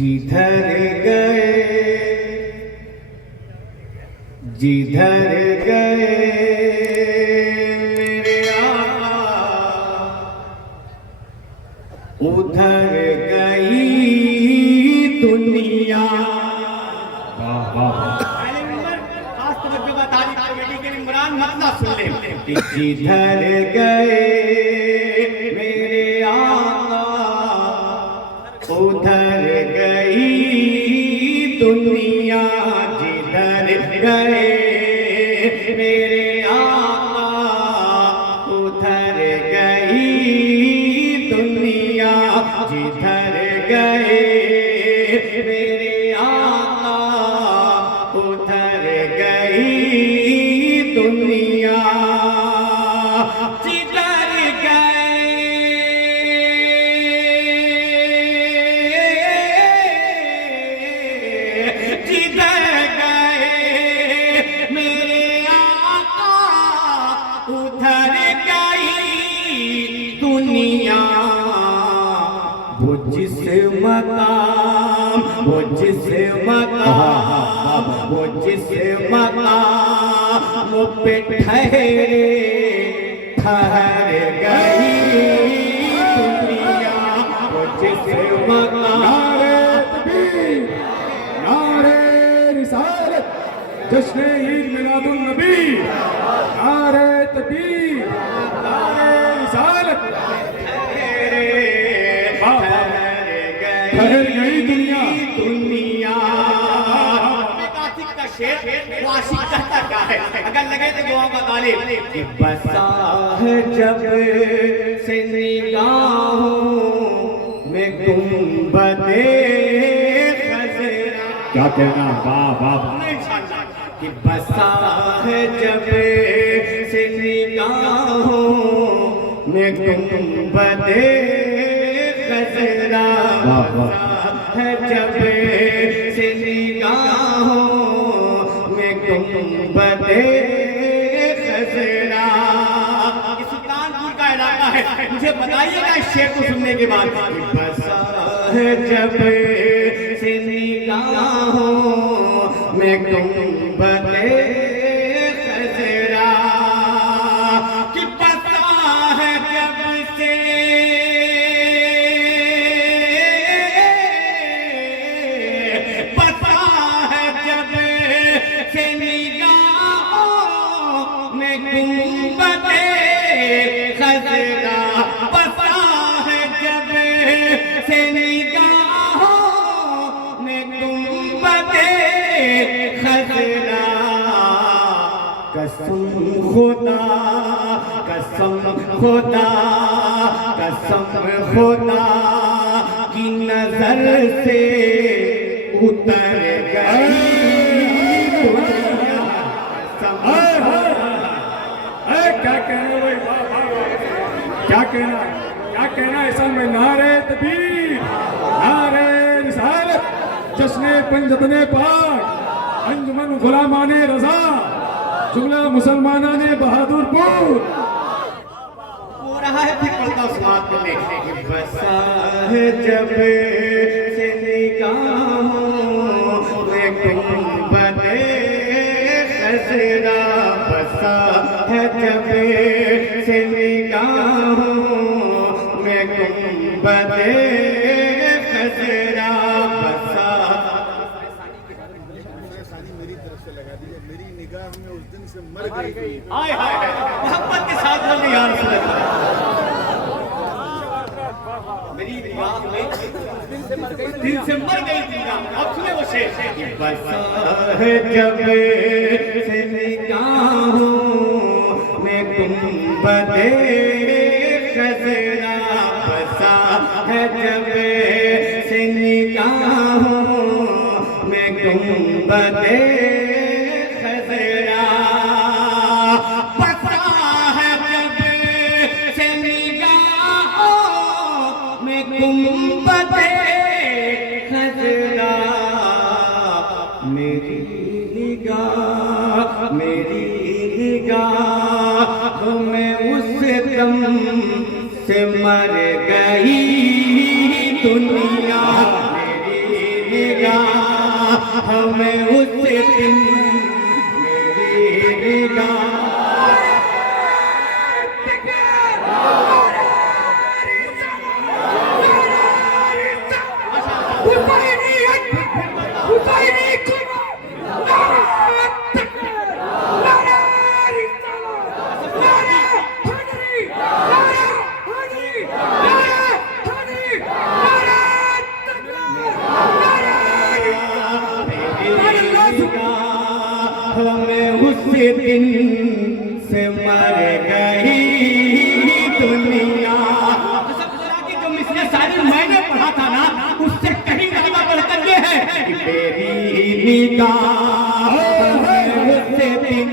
जिधर गए जिधर गए मेरे आका उधर गई दुनिया। जिधर गए मेरे आका उधर गई दुनिया। जिधर गए मेरे आका उधर गई दुनिया। जिधर गए मेरे आका उधर गई दुनिया। जिधर गए जिधर गए मेरे आका उधर गई दुनिया। वो जिस मकाम वो जिस मकाम वो जिस मकाम पे ठहरे ठहर गई दुनिया। वो जिस मकाम नारे रिसालत जश्न ईद मिलादुन नबी। नारे तकबीर नारे रिसालत ठहर गई दुनिया। अगर लगे तो दुआ का तालिब कि बसा है जब से निगाहों में गुंबदे खज़रा। क्या कहना वाह वाह कि बसा है जब से निगाहों में गुंबदे खज़रा। है जब से निगाहों में गुंबदे खज़रा। सुल्तानपुर का इलाका है, मुझे बताइएगा इस शेर को सुनने के बाद। बसा है जब से निगाहों में गुंबदे खज़रा। कि बसा है जब से गुंबदे खज़रा। बसा है जब से निगाहों में गुंबदे खज़रा। कसम खुदा कसम खुदा कसम खुदा की नजर से उतर गई दुनिया। क्या कहना भाई क्या कहना क्या कहना ऐसा में नारे तकबीर नारे रिसालत जश्न पंजतने पाक अंजुमन गुलामाने रजा जुमला मुसलमानाने बहादुरपुर। हो रहा है फिर पलका समात में बसा है जब से निगाहों में गुंबदे खज़रा। बसा है जब से निगाहों में गुंबदे खज़रा। बसा मेरी निगाह में उस दिन से मर गई। हाय हाय मोहब्बत के साथ बोलिए यार मेरी निगाह में दिल से मर गई दुनिया। अब सुने वो शेर बसा है जब से निगाहों में गुंबदे खज़रा। बसा है जब से निगाहों में गुंबदे खज़रा। बसा है जब से निगाहों में गुंबदे खज़रा। मेरी निगाह में उस दम से मर गई दुनिया। मेरी निगाह में उस दिन मेरी निगाह हमें उस दिन से मर गई दुनिया। जो मिसरे शायरी मैंने पढ़ा था ना, उससे कहीं ज्यादा बढ़कर ये है कि तेरी निगाह हमें उस दिन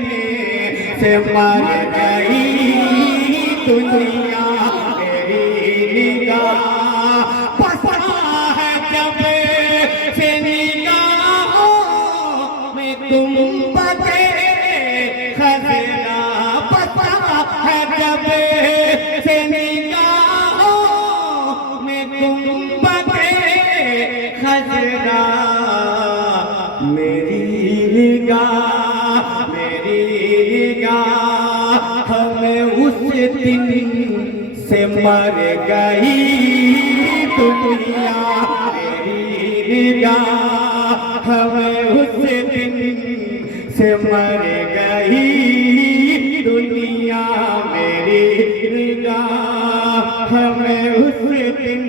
से मर गई दुनिया। तेरी निगाह पसरा है जब से निगाहों में तुम बचे खजना, पसरा है जब से निगाहों में तुम बचे खजना। मेरी निगाह हमें उस दिन से मर गई दुनिया। मेरी निगाह हमें उस दिन से मर गई दुनिया। मेरी निगाह हमें उस दिन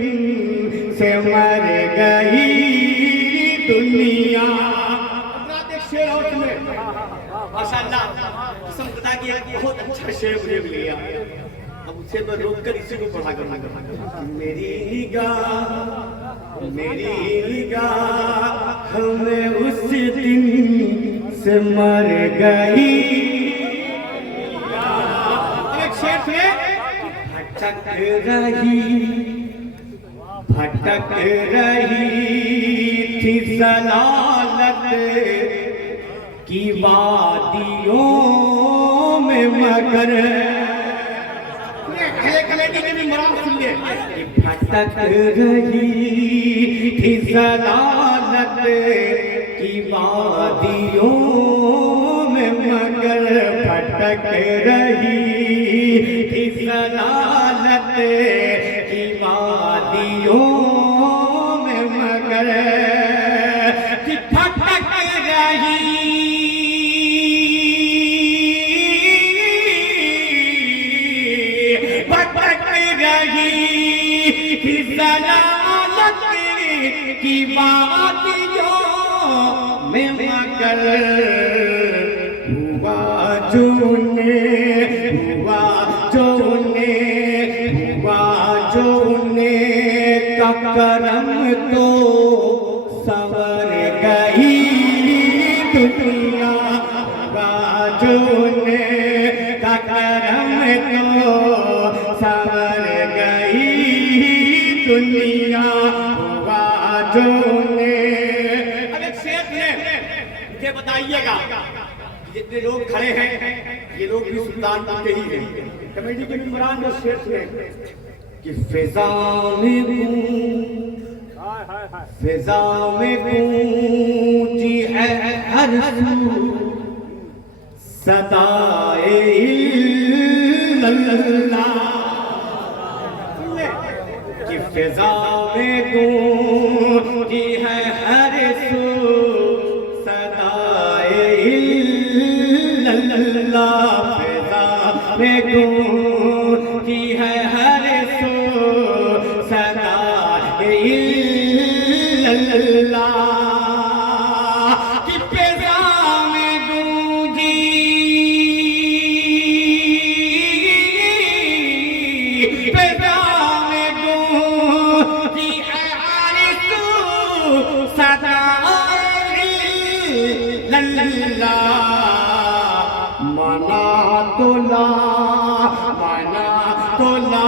से मर गई दुनिया। शेर और तुम्हें माशाअल्लाह कसम खुदा की एक बहुत अच्छा शेर मुझे मिल गया। अब उसे मैं रोक कर इसी को पढ़ा करूंगा। मेरी निगाह हमें उस दिन से मर गई। एक शेर थे भटक रही थी सलालत की वादियों में मगर कलेटी के भी मराम सुन ले। भटक रही थी सलालत की वादियों में मगर, भटक रही थी सलालत की वादियों में मगर, भटक रही सलालत की वादियों में मगर, हुआ जोने का करम तो संवर गई दुनिया। हुआ जोने का करम तो संवर गई दुनिया। बाजोने अब एक शेर है, मुझे बताइएगा जितने लोग खड़े हैं ये लोग भी सुल्तानपुर के ही हैं। कमेटी के मेंबरान जो शेर थे कि फिजा में गूंजी है हर सू सदाए इल्लल्लाह। कि फिजा में गूंजी है हर सू सदाए इल्लल्लाह। फिजा में गूंजी है हर सू सदाए इल्लल्लाह। कि फिजा में गूंजी मना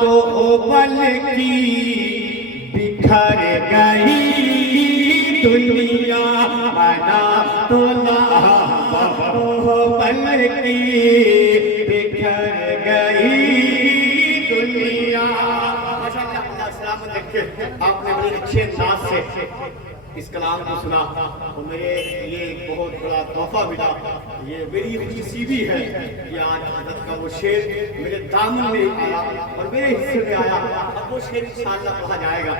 तो बल्कि बिखर गई दुनिया। मना तो बल्कि बिखर गई दुनिया। माशाअल्लाह, अल्लाह सलामत रखे। आपने बड़े अच्छे अंदाज से इस कलाम को सुना तो मेरे लिए एक बहुत बड़ा तोहफा मिला। ये मेरी खुशनसीबी है कि आज हज़रत का वो शेर मेरे दामन में आया और मेरे हिस्से में आया। अब वो शेर इंशाअल्लाह पढ़ा जाएगा।